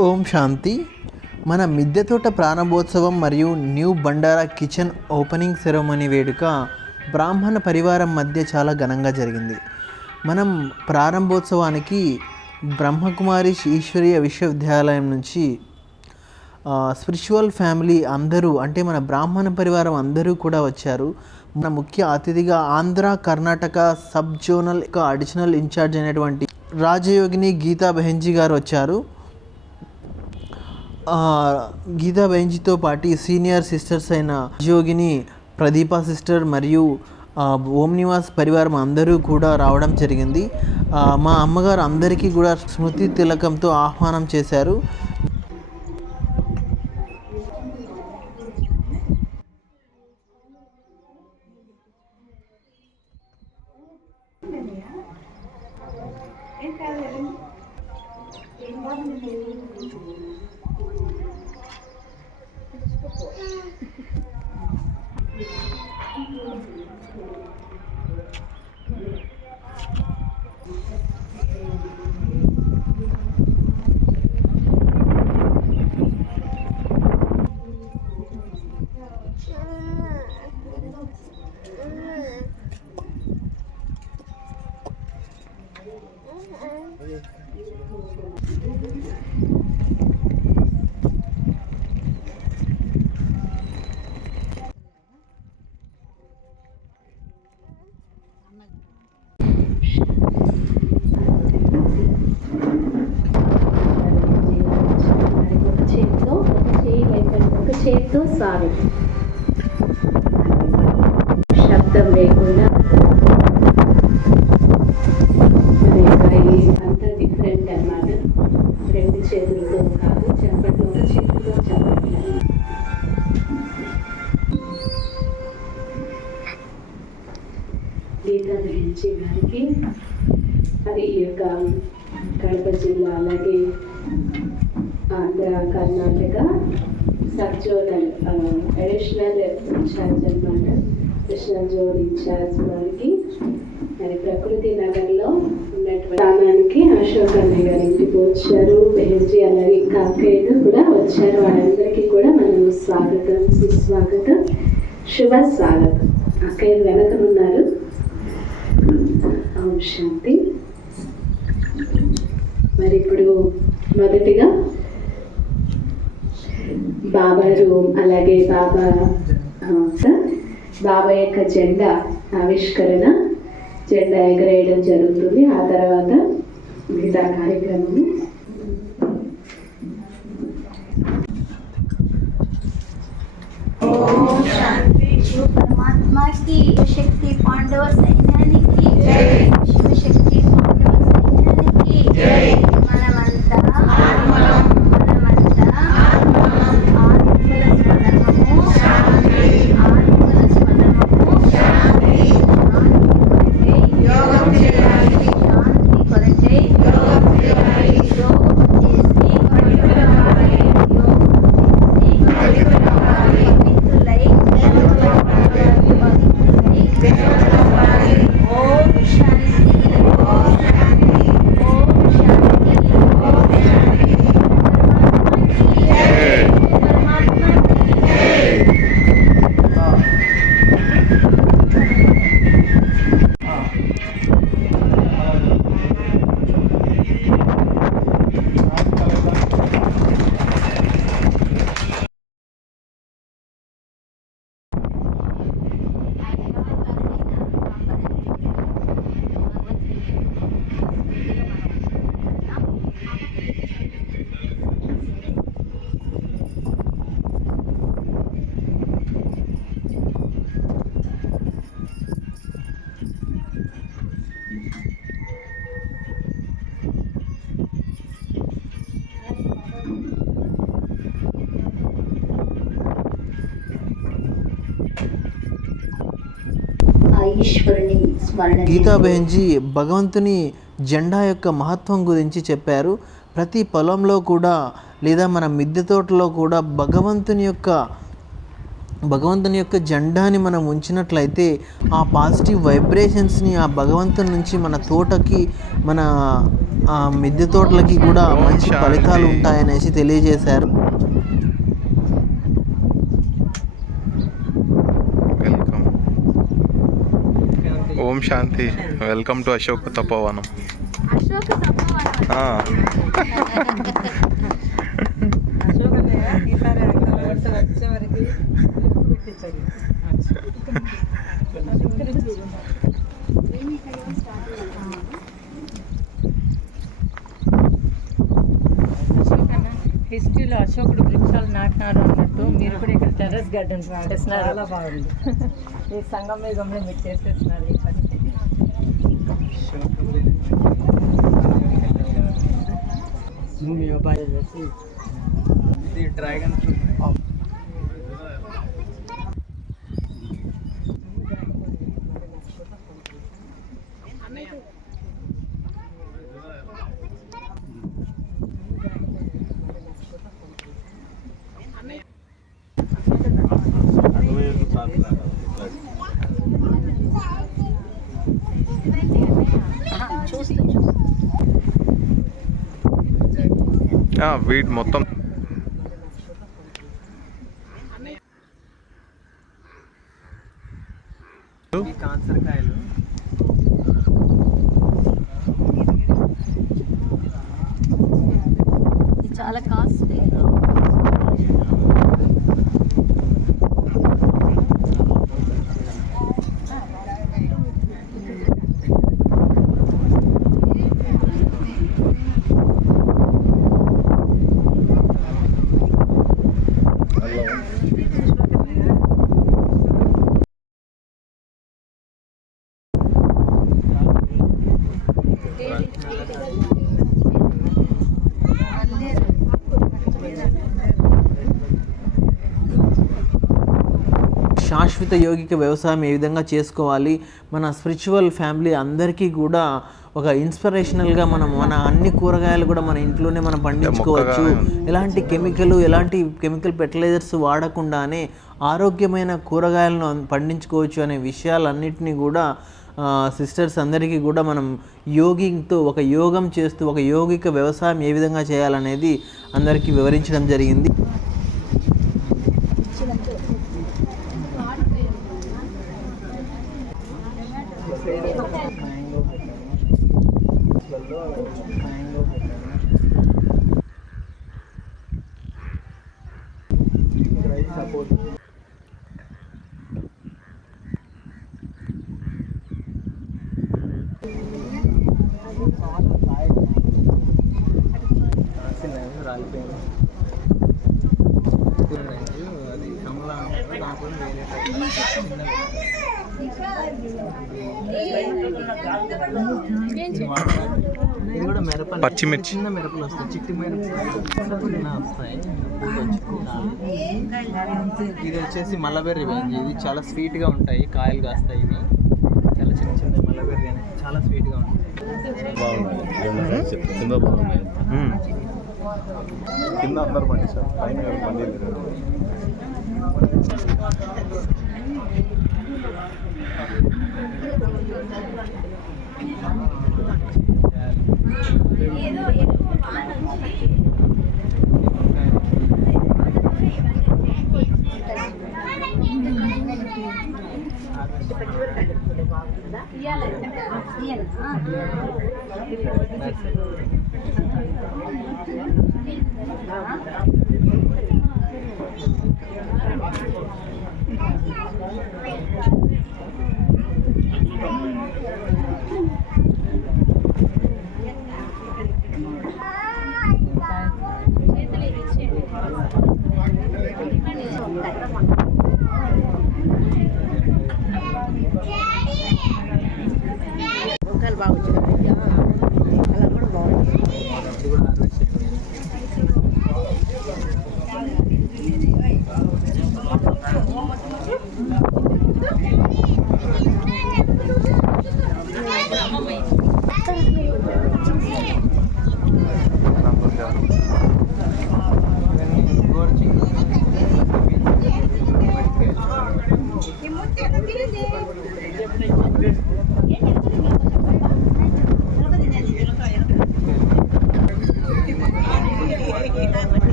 ఓం శాంతి. మన మిద్దె తోట ప్రారంభోత్సవం మరియు న్యూ బండారా కిచెన్ ఓపెనింగ్ సెరమనీ వేడుక బ్రాహ్మణ పరివారం మధ్య చాలా ఘనంగా జరిగింది. మనం ప్రారంభోత్సవానికి బ్రహ్మకుమారి ఈశ్వరీయ విశ్వవిద్యాలయం నుంచి స్పిరిచువల్ ఫ్యామిలీ అందరూ అంటే మన బ్రాహ్మణ పరివారం అందరూ కూడా వచ్చారు. మన ముఖ్య అతిథిగా Andhra Karnataka sub zonal additional incharge అయినటువంటి రాజయోగిని గీతా బెహెంజీ గారు వచ్చారు. గీతా బెంజ్తో పాటు సీనియర్ సిస్టర్స్ అయిన జోగిని ప్రదీప సిస్టర్ మరియు ఓం నివాస్ పరివారం అందరూ కూడా రావడం జరిగింది. మా అమ్మగారు అందరికీ కూడా స్మృతి తిలకంతో ఆహ్వానం చేశారు. तो स्वामी। शब्द में गुना అనమాట అడిషనల్ జోడి వారికి మరి ప్రకృతి నగర్లో ఉన్నటువంటి స్థానానికి అశోక్ అన్నయ్య గారి ఇంటికి వచ్చారు. బెహెజ్జీ అలాగే ఇంకా కూడా వచ్చారు. వాళ్ళందరికీ కూడా మనం స్వాగతం సుస్వాగతం శుభ స్వాగతం అక్కయ్యలు వెనకనున్నారు ఓం శాంతి. మరి ఇప్పుడు మొదటిగా బాబా రూమ్ అలాగే బాబా బాబా యొక్క జెండా ఆవిష్కరణ జెండా ఎగరేయడం జరుగుతుంది. ఆ తర్వాత మిగతా కార్యక్రమం परमात्मा की शक्ति पांडव सैन्य की शिव शक्ति पांडव గీతా బెహెంజీ భగవంతుని జెండా యొక్క మహత్వం గురించి చెప్పారు. ప్రతి పొలంలో కూడా లేదా మన మిద్దె తోటలో కూడా భగవంతుని యొక్క భగవంతుని యొక్క జెండాని మనం ఉంచినట్లయితే ఆ పాజిటివ్ వైబ్రేషన్స్ని ఆ భగవంతుని నుంచి మన తోటకి మన ఆ మిద్దె తోటలకి కూడా మంచి ఫలితాలు ఉంటాయనేసి తెలియజేశారు welcome Om Shanti. Welcome to Ashok Tapovanam Ashoka Tapovanam ఆ, హిస్టరీలో అశోకుడు వృక్షాలు నాటినాడు అన్నట్టు మీరు కూడా ఇక్కడ టెర్రస్ గార్డెన్స్ నాటేస్తున్నారు చాలా బాగుంది. ఈ సంగం మేఘంలో మీరు చేసేస్తున్నారు. ఈ పని చూస్తూ చూస్తూ ఆ, వీటి మొత్తం. ఇది చాలా కాస్ట్లీ. శాశ్వత యోగిక వ్యవసాయం ఏ విధంగా చేసుకోవాలి? మన స్పిరిచువల్ ఫ్యామిలీ అందరికీ కూడా ఒక ఇన్స్పిరేషనల్గా మనం మన అన్ని కూరగాయలు కూడా మన ఇంట్లోనే మనం పండించుకోవచ్చు. ఎలాంటి కెమికల్ ఎలాంటి కెమికల్ ఫెర్టిలైజర్స్ వాడకుండానే ఆరోగ్యమైన కూరగాయలను పండించుకోవచ్చు అనే విషయాలన్నింటినీ కూడా సిస్టర్స్ అందరికీ కూడా మనం యోగితో ఒక యోగం చేస్తూ ఒక యోగిక వ్యవసాయం ఏ విధంగా చేయాలనేది అందరికీ వివరించడం జరిగింది. Yeah. పచ్చిమిర్చి. చిన్న మిరపలు వస్తాయి చిట్టి మిరపలు వస్తాయి ఇది వచ్చేసి మల్లబెర్రీ బెంజ్ ఇది చాలా స్వీట్గా ఉంటాయి కాయలు కాస్తాయి ఇవి. చాలా చిన్న చిన్న మల్లబెర్రీ అనేది చాలా స్వీట్గా ఉంటాయి. కింద అందరు పండిస్తారు. పైన Yeah. 八，我觉得。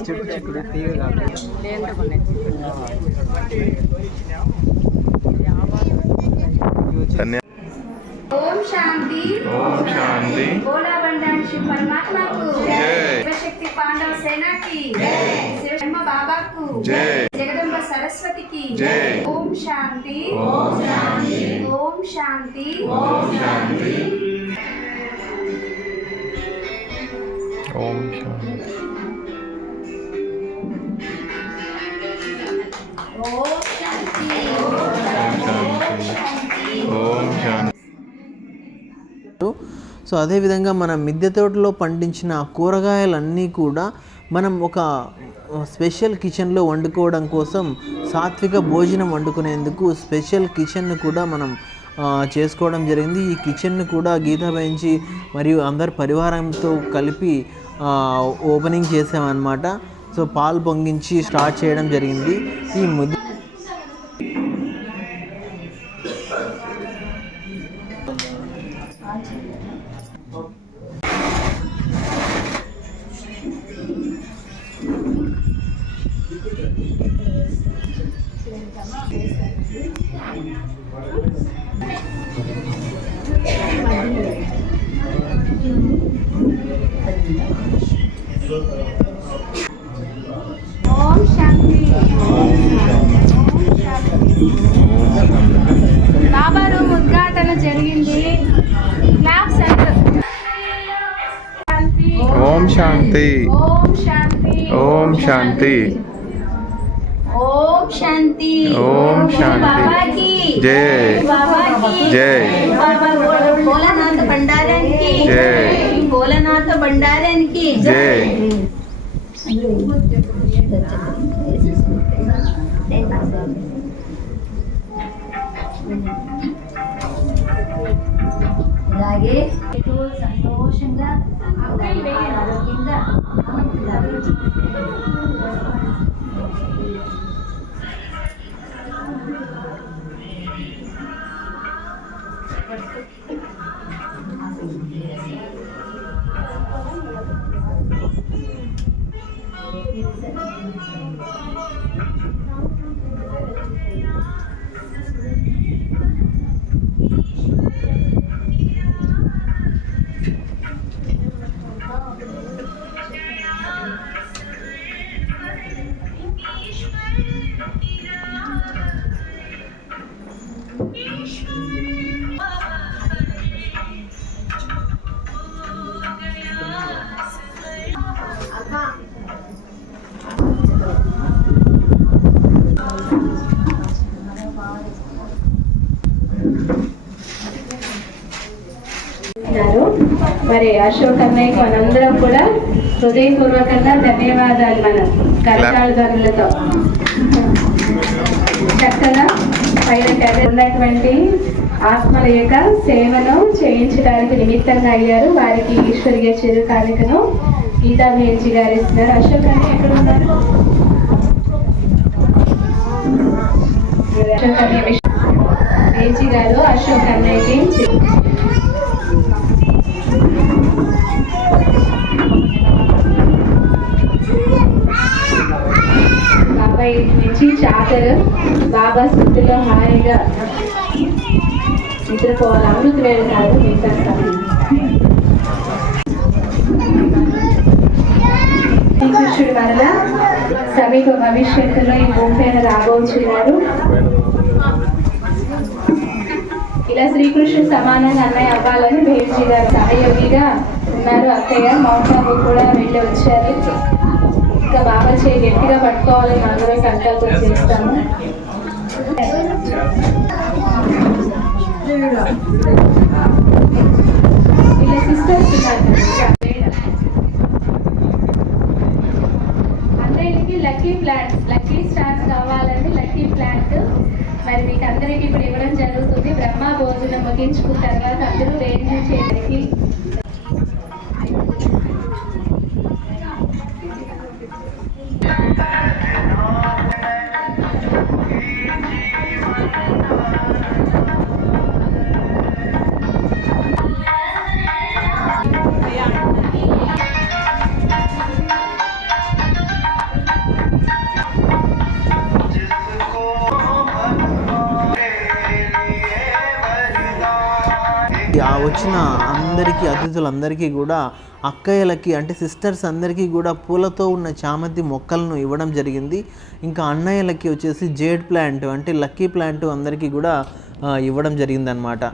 చెట్టు చిక్కుడు తీగ ధన్య ఓం శాంతి ఓం శాంతి బోలా బండారి శివ పరమాత్మకు జై. శివశక్తి పాండవ సేనకి శివశర్మ బాబాకు జై. జగదంబ సరస్వతికి జై. ఓం శాంతి ఓం శాంతి ఓం శాంతి ఓం శాంతి ఓం శాంతి ఓం సో అదేవిధంగా మన మిద్దె తోటలో పండించిన కూరగాయలన్నీ కూడా మనం ఒక స్పెషల్ కిచెన్లో వండుకోవడం కోసం సాత్విక భోజనం వండుకునేందుకు స్పెషల్ కిచెన్ను కూడా మనం చేసుకోవడం జరిగింది. ఈ కిచెన్ను కూడా గీత బయించి మరియు అందరి పరివారంతో కలిపి ఓపెనింగ్ చేసామన్నమాట సో పాలు పొంగించి స్టార్ట్ చేయడం జరిగింది. ఈ ముద్ద జరిగింది క్లాప్స్ శాంతి ఓం శాంతి ఓం శాంతి ఓం శాంతి ఓం శాంతి ఓం శాంతి బాబాకి జై బాబాకి జై బాబా భోలానాథ బండారానికి జై. భోలానాథ బండారానికి జై అలాగే సంతోషంగా కింద మరి అశోక్ అన్నయ్యకి మనందరం కూడా హృదయపూర్వకంగా ధన్యవాదాలు మనం కరచాలదారులతో చక్కగా పైన ఉన్నటువంటి ఆత్మల యొక్క సేవను చేయించడానికి నిమిత్తంగా అయ్యారు. వారికి ఈశ్వరీయ చిరు కానుకను గీతా మేర్జీ గారు ఇస్తున్నారు. అశోక్ అన్నయ్య ఎక్కడ ఉన్నారు అశోక్ అన్నయ్య మేర్జీ గారు అశోక్ అన్నయ్యకి తొంభై ఐదు నుంచి చాతర్ బాబా స్థితిలో హాయిగా నిద్రపోవాలి. అమృత వెళ్తారు మిగతా సమయం శ్రీకృష్ణుడు వల్ల సమీప భవిష్యత్తులో ఈ భూమి పైన రాబోచున్నారు. ఇలా శ్రీకృష్ణుడు సమానంగా అన్నయ్య అవ్వాలని భేల్జీ గారు సహయోగిగా ఉన్నారు. అక్కయ్య మౌంట్ ఆబు కూడా వెళ్ళి వచ్చారు. ఇంకా బాబా చేయి గట్టిగా పట్టుకోవాలని అందరూ సంకల్పం చేస్తాము. వీళ్ళ సిస్టర్స్ అందరికి లక్కీ ప్లాంట్ లక్కీ స్టార్స్ కావాలంటే లక్కీ ప్లాంట్ మరి మీకు అందరికి ఇప్పుడు ఇవ్వడం జరుగుతుంది. బ్రహ్మ భోజనం ముగించుకున్న తర్వాత అందరూ రేంజ్ వచ్చిన అందరికీ అతిథులందరికీ కూడా అక్కయ్యలకి అంటే సిస్టర్స్ అందరికీ కూడా పూలతో ఉన్న చామంతి మొక్కలను ఇవ్వడం జరిగింది. ఇంకా అన్నయ్యలకి వచ్చేసి జేడ్ ప్లాంట్ అంటే లక్కీ ప్లాంట్ అందరికీ కూడా ఇవ్వడం జరిగిందనమాట